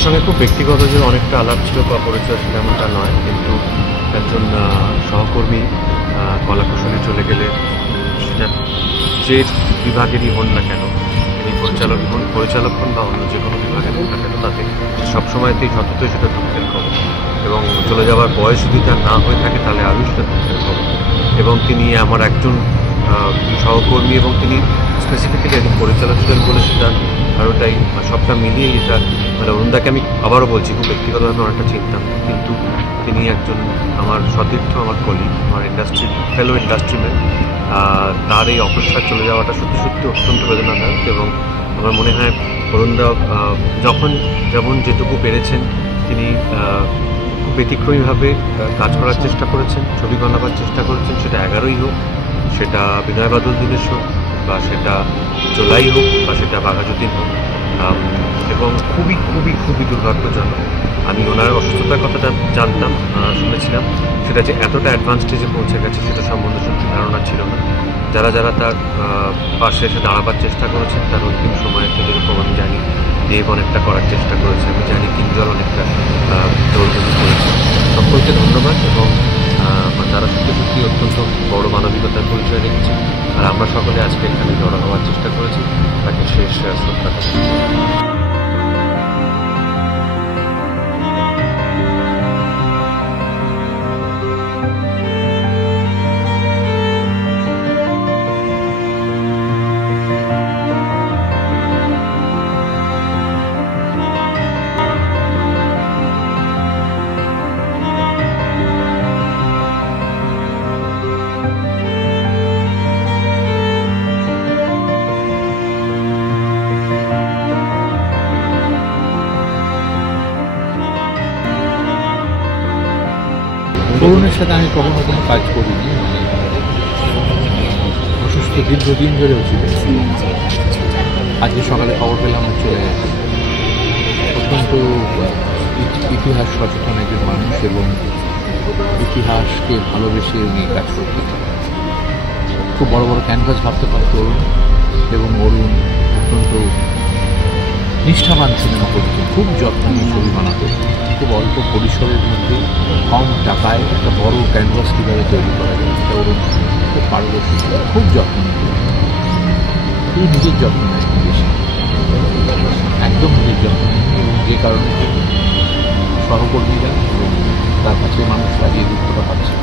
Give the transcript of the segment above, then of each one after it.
ওনার সঙ্গে খুব ব্যক্তিগত যে অনেকটা আলাপ ছিল বা পরিচয় ছিল এমনটা নয়, কিন্তু একজন সহকর্মী কলাকুশলী চলে গেলে সেটা যে বিভাগেরই হন না কেন, তিনি পরিচালক হন বা অন্য যে কোনো বিভাগের হোক না কেন, তাতে সবসময়তেই সততই সেটা দুঃখের খবর। এবং চলে যাওয়ার বয়স যদি তার না হয়ে থাকে তাহলে আরও সেটা দুঃখের খবর। এবং তিনি আমার একজন সহকর্মী এবং তিনি স্পেসিফিক্যালি একজন পরিচালক ছিলেন বলে সেটা আরোটাই সবটা মিলিয়ে এটা মানে অরুণদাকে আমি আবারও বলছি খুব ব্যক্তিগতভাবে অনেকটা চিনতাম, কিন্তু তিনি একজন আমার সতীর্থ, আমার কলিগ, আমার ফেলো ইন্ডাস্ট্রিম্যান। তার এই অকস্মাৎ চলে যাওয়াটা সত্যি সত্যি অত্যন্ত বেদনাদায়ক। এবং আমার মনে হয় অরুণদা যেমন যেটুকু পেরেছেন তিনি খুব ব্যতিক্রমীভাবে কাজ করার চেষ্টা করেছেন, ছবি বানাবার চেষ্টা করেছেন, সেটা 11ই হোক, সেটা বিনয় বাদল দীনেশ হোক, বা সেটা জোলাই হোক, বা সেটা বাঘাযতীন হোক। এবং খুবই খুবই খুবই দুর্ভাগ্যজনক। আমি ওনার অসুস্থতার কথাটা জানতাম, শুনেছিলাম, সেটা যে এতটা অ্যাডভান্স স্টেজে পৌঁছে গেছে সেটা সম্বন্ধে সত্যি ধারণা ছিল না। যারা তার পাশে এসে দাঁড়াবার চেষ্টা করেছেন তার অন্তিম সময়তে, যেরকম আমি জানি দেব অনেকটা করার চেষ্টা করেছে, আমি জানি কিঞ্জল অনেকটা দৌড়দৌড়ি করেছে, সকলকে ধন্যবাদ। এবং তারা সত্যি সত্যি অত্যন্ত বড় মানবিকতার পরিচয় রেখেছে। আর আমরা সকলে আজকে এখানে জড়ো হওয়ার চেষ্টা করেছি তাকে শেষ শ্রদ্ধা করতে। অরুণের সাথে আমি কখনো কোনো কাজ করিনি, অসুস্থ দীর্ঘদিন ধরেও ছিল। আজকে সকালে খবর পেলাম চলে গেছে। অত্যন্ত ইতিহাস সচেতন একজন মানুষ এবং ইতিহাসকে ভালোবেসে উনি কাজ করতেন। খুব বড় বড় ক্যানভাস ভাবতে পারত অরুণ, এবং অরুণ অত্যন্ত নিষ্ঠাবান সিনেমা করতেন, খুব যত্ন নিয়ে ছবি বানাতো। খুব অল্প পরিসরের মধ্যে কম টাকায় একটা বড় ক্যানভাস কীভাবে তৈরি করা যায় সেটা ওরকম খুব পারদর্শী ছিল, খুব যত্ন নিত। শুধু নিজের যত্ন নেয় বেশি, একদম নিজের যত্ন নেয়। এবং যে কারণে সহকর্মীরা এবং তার কাছে মানুষরা যে দুঃখটা পাচ্ছে,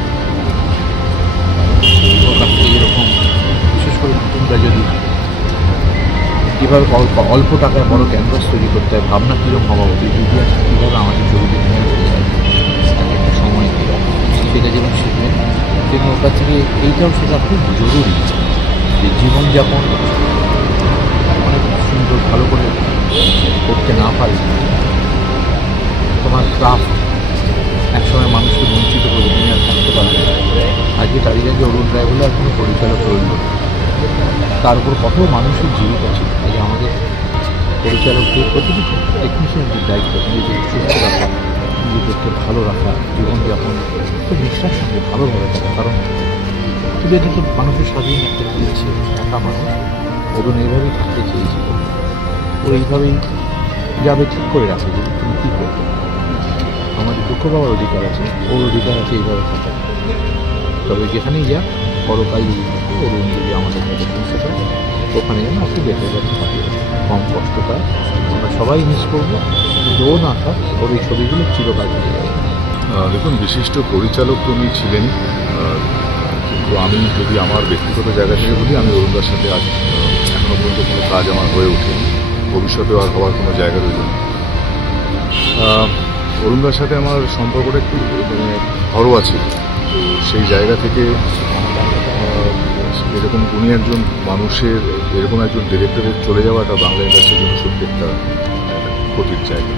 ওর কাছ থেকে এরকম বিশেষ করে নতুনরা যদি কীভাবে অল্প টাকায় বড় ক্যানভাস তৈরি করতে হয়, ভাবনা কীরকম হওয়া উচিত, ইতিহাস কীভাবে আমাদের ছবিতে নিয়ে আসতে চায় একটা সময় দিয়ে, সেটা যেমন শিখলেন তেমনি ওর কাছ থেকে এইটাও শেখা খুব জরুরি যে জীবনযাপন অনেক সুন্দর ভালো করে করতে না পারলে তোমার ক্রাফট একসময় মানুষকে বঞ্চিত করবে, তুমি আর থাকতে পারবে। আজকে তারিখে অরুণ রায় বলে আর কোনো পরিচালক রইল, তার উপর কত মানুষের জীবিকা ছিল। আগে আমাদের পরিচালকদের প্রতিটি টেকনিশিয়ানদের দায়িত্ব নিজেদের সুস্থ রাখা, নিজেদেরকে ভালো রাখা, জীবনযাপন খুব নিষ্ঠার সঙ্গে ভালোভাবে থাকা। কারণ তুলে থেকে মানুষের স্বাধীন একটা দিয়েছে একা মানুষ, অরুণ এইভাবেই থাকতে চেয়েছিল। ও এইভাবেই যাবে ঠিক করে রাখে যে তুমি কী করবে। আমাদের দুঃখ পাওয়ার অধিকার আছে, ওর অধিকার আছে এইভাবে থাকার। তবে যেখানেই যাক পরকাল অরুণ যদি আমাদের কাছে পৌঁছে পায়, ওখানে যেন একটু বেঁচে যেতে থাকে, কম কষ্ট পায়। আমরা সবাই মিস করবো, কিন্তু ও না থাক, ওর এই ছবিগুলো চিরকাল চলে যাবে। দেখুন, বিশিষ্ট পরিচালক তো উনি ছিলেনই, কিন্তু আমি যদি আমার ব্যক্তিগত জায়গা থেকে বলি, আমি অরুণদার সাথে আজ এখনও পর্যন্ত কোনো কাজ আমার হয়ে ওঠেনি, ভবিষ্যতেও আর হওয়ার কোনো জায়গা রইল না। অরুণদার সাথে আমার সম্পর্কটা একটু মানে ঘরোয়া ছিল, তো সেই জায়গা থেকে এরকম উনি একজন মানুষের, এরকম একজন ডিরেক্টরের চলে যাওয়াটা বাংলা ইন্ডাস্ট্রির জন্য সত্যি একটা ক্ষতির জায়গা।